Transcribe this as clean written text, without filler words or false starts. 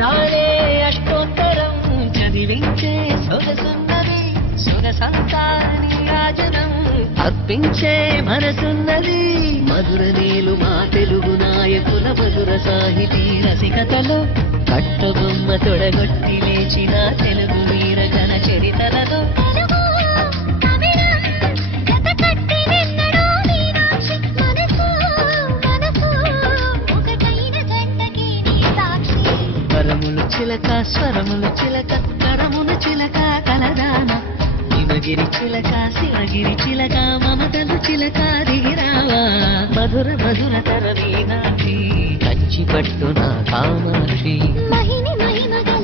నాడే అష్టోత్తరం చదివించే సొగసున్నది సొగసంతా నీరాజనం అర్పించే మనసున్నది మధుర నీలు మా తెలుగు నాయకుల మధుర సాహితీ రసికతలో కట్టబొమ్మ తొడగొట్టి లేచిన తెలుగు వీర ఘన చరితలలో స్వరములు చిలక స్వరములు చిలక కరములు చిలక కలదాన హిమగిరి చిలక శివగిరి చిలక మమతలు చిలక దిగిరావా మధుర మధుర తర మీనాక్షి కంచి పట్టున కామాక్షి మహిని మహిమగా